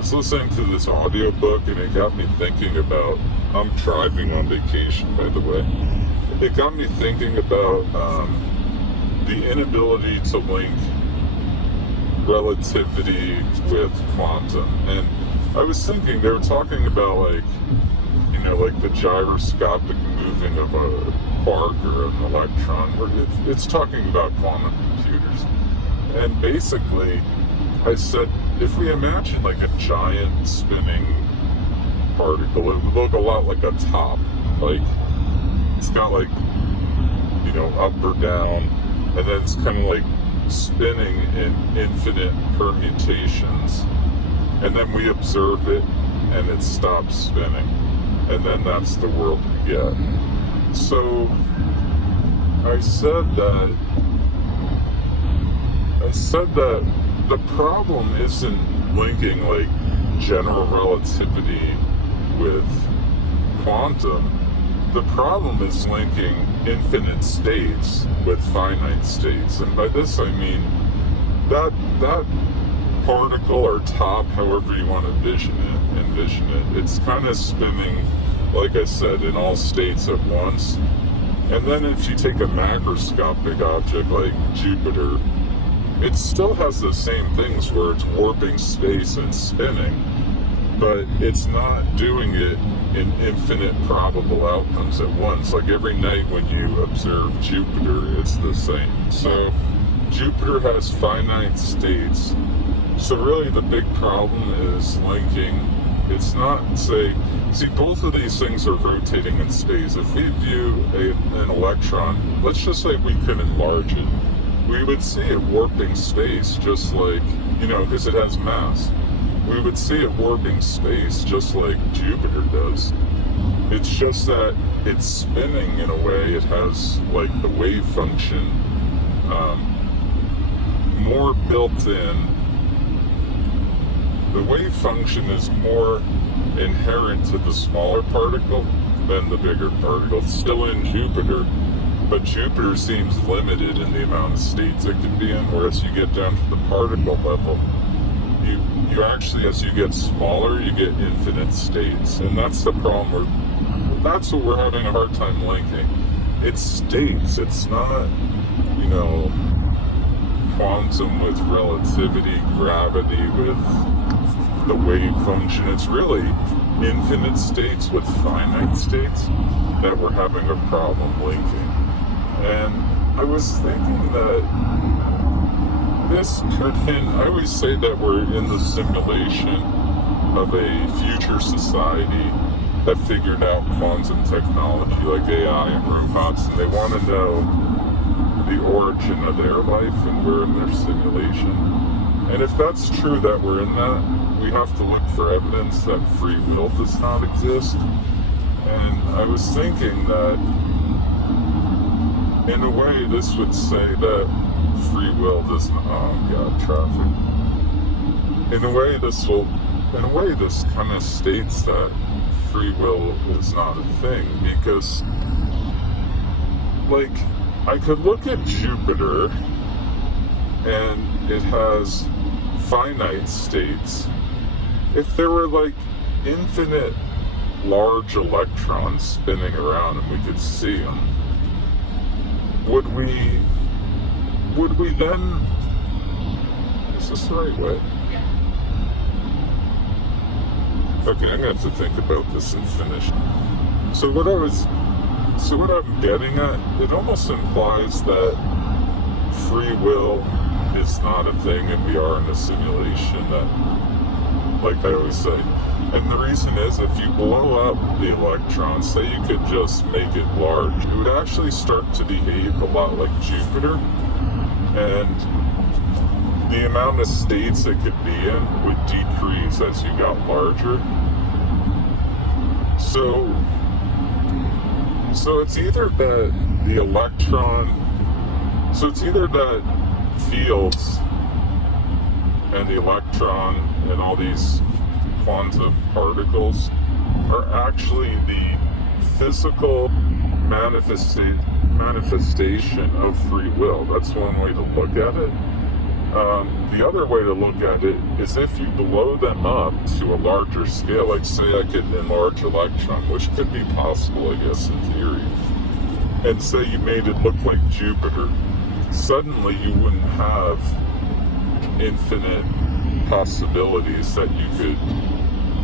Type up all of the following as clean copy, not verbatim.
was listening to this audiobook and it got me thinking about, I'm driving on vacation, by the way. It got me thinking about the inability to link relativity with quantum. And I was thinking, they were talking about like the gyroscopic moving of a quark or an electron, where it's talking about quantum computers. And basically, I said, if we imagine like a giant spinning particle, it would look a lot like a top. Like, it's got like, up or down, and then it's kind of like spinning in infinite permutations. And then we observe it, and it stops spinning. And then that's the world we get. So, I said that the problem isn't linking like general relativity with quantum. The problem is linking infinite states with finite states. And by this I mean that particle or top, however you want to envision it, it's kind of spinning, like I said, in all states at once. And then if you take a macroscopic object like Jupiter, it still has the same things where it's warping space and spinning, but it's not doing it in infinite probable outcomes at once. Like every night when you observe Jupiter, it's the same. So Jupiter has finite states. So really the big problem is linking. It's not, see, both of these things are rotating in space. If we view an electron, let's just say we could enlarge it, we would see it warping space just like, because it has mass. We would see it warping space just like Jupiter does. It's just that it's spinning in a way, it has like the wave function more built in. The wave function is more inherent to the smaller particle than the bigger particle. It's still in Jupiter, but Jupiter seems limited in the amount of states it can be in, whereas you get down to the particle level, you actually, as you get smaller, you get infinite states. And that's the problem. That's what we're having a hard time linking. It's states. It's not, quantum with relativity, gravity with the wave function. It's really infinite states with finite states that we're having a problem linking. And I was thinking that this could hint, I always say that we're in the simulation of a future society that figured out quantum technology like AI and robots, and they want to know the origin of their life, and we're in their simulation. And if that's true that we're in that, we have to look for evidence that free will does not exist. And I was thinking that in a way this would say that free will does not, traffic. In a way this kind of states that free will is not a thing, because like I could look at Jupiter and it has finite states. If there were like infinite large electrons spinning around and we could see them, would we then, is this the right way? Okay, I'm gonna have to think about this and finish. So what I'm getting at, it almost implies that free will is not a thing and we are in a simulation that, like I always say. And the reason is, if you blow up the electron, say you could just make it large, it would actually start to behave a lot like Jupiter, and the amount of states it could be in would decrease as you got larger. So it's either that the electron, so it's either that fields and the electron and all these quantum particles are actually the physical manifestation of free will. That's one way to look at it. The other way to look at it is if you blow them up to a larger scale, like say I could enlarge electron, which could be possible, I guess, in theory, and say you made it look like Jupiter, suddenly you wouldn't have infinite possibilities that you could,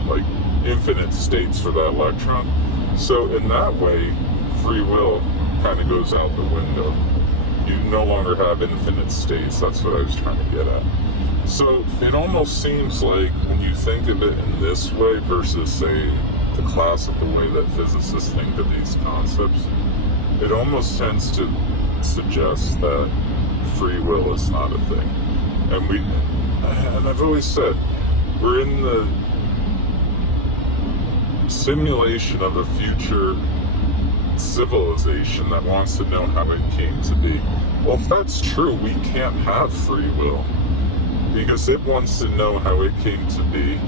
like, infinite states for that electron. So in that way, free will kind of goes out the window. You no longer have infinite states. That's what I was trying to get at. So it almost seems like when you think of it in this way versus, say, the classical way that physicists think of these concepts, it almost tends to suggest that free will is not a thing. And I've always said, we're in the simulation of a future civilization that wants to know how it came to be. Well, if that's true, we can't have free will because it wants to know how it came to be.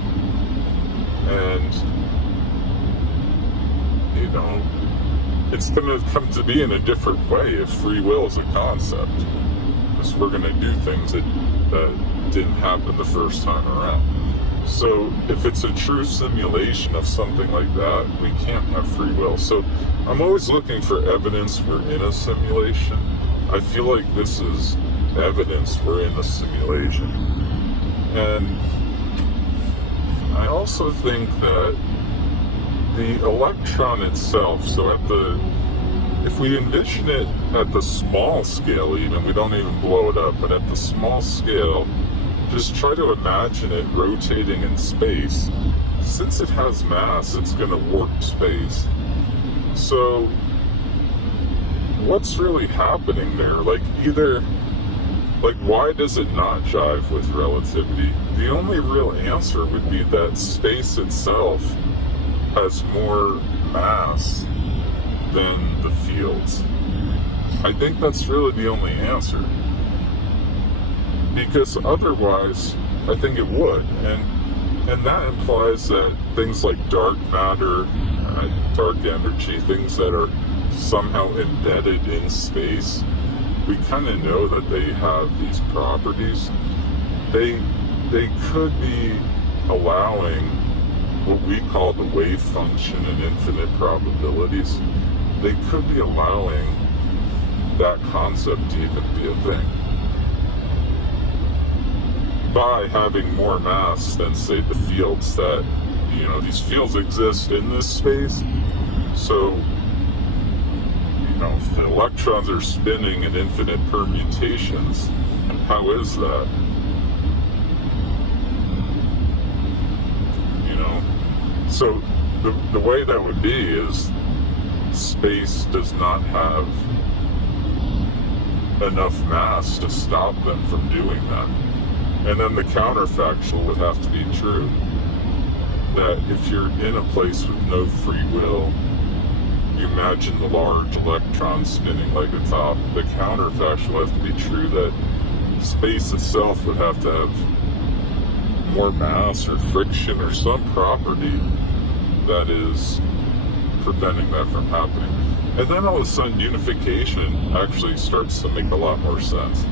And, you know, it's going to come to be in a different way if free will is a concept. Because we're going to do things that didn't happen the first time around. So if it's a true simulation of something like that, we can't have free will. So I'm always looking for evidence we're in a simulation. I feel like this is evidence we're in a simulation. And I also think that the electron itself, so if we envision it at the small scale even, we don't even blow it up, but at the small scale, just try to imagine it rotating in space. Since it has mass, it's going to warp space. So what's really happening there? Why does it not jive with relativity? The only real answer would be that space itself has more mass than the fields. I think that's really the only answer. Because otherwise, I think it would. And that implies that things like dark matter, dark energy, things that are somehow embedded in space, we kind of know that they have these properties. They could be allowing what we call the wave function and infinite probabilities. They could be allowing that concept to even be a thing. By having more mass than, say, the fields that, these fields exist in this space. So, if the electrons are spinning in infinite permutations, how is that? So the way that would be is space does not have enough mass to stop them from doing that. And then the counterfactual would have to be true, that if you're in a place with no free will, you imagine the large electron spinning like a top. The counterfactual would have to be true that space itself would have to have more mass or friction or some property that is preventing that from happening. And then all of a sudden unification actually starts to make a lot more sense.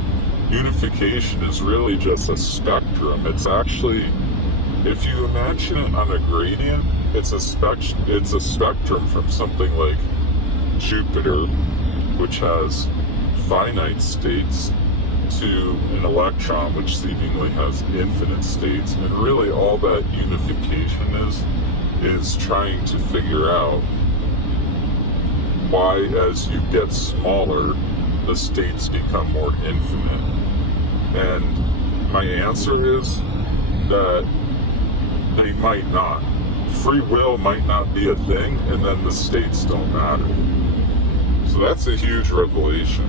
Unification is really just a spectrum. It's actually, if you imagine it on a gradient, it's a spectrum from something like Jupiter, which has finite states, to an electron, which seemingly has infinite states. And really all that unification is trying to figure out why, as you get smaller, the states become more infinite. And my answer is that they might not. Free will might not be a thing, and then the states don't matter. So that's a huge revelation.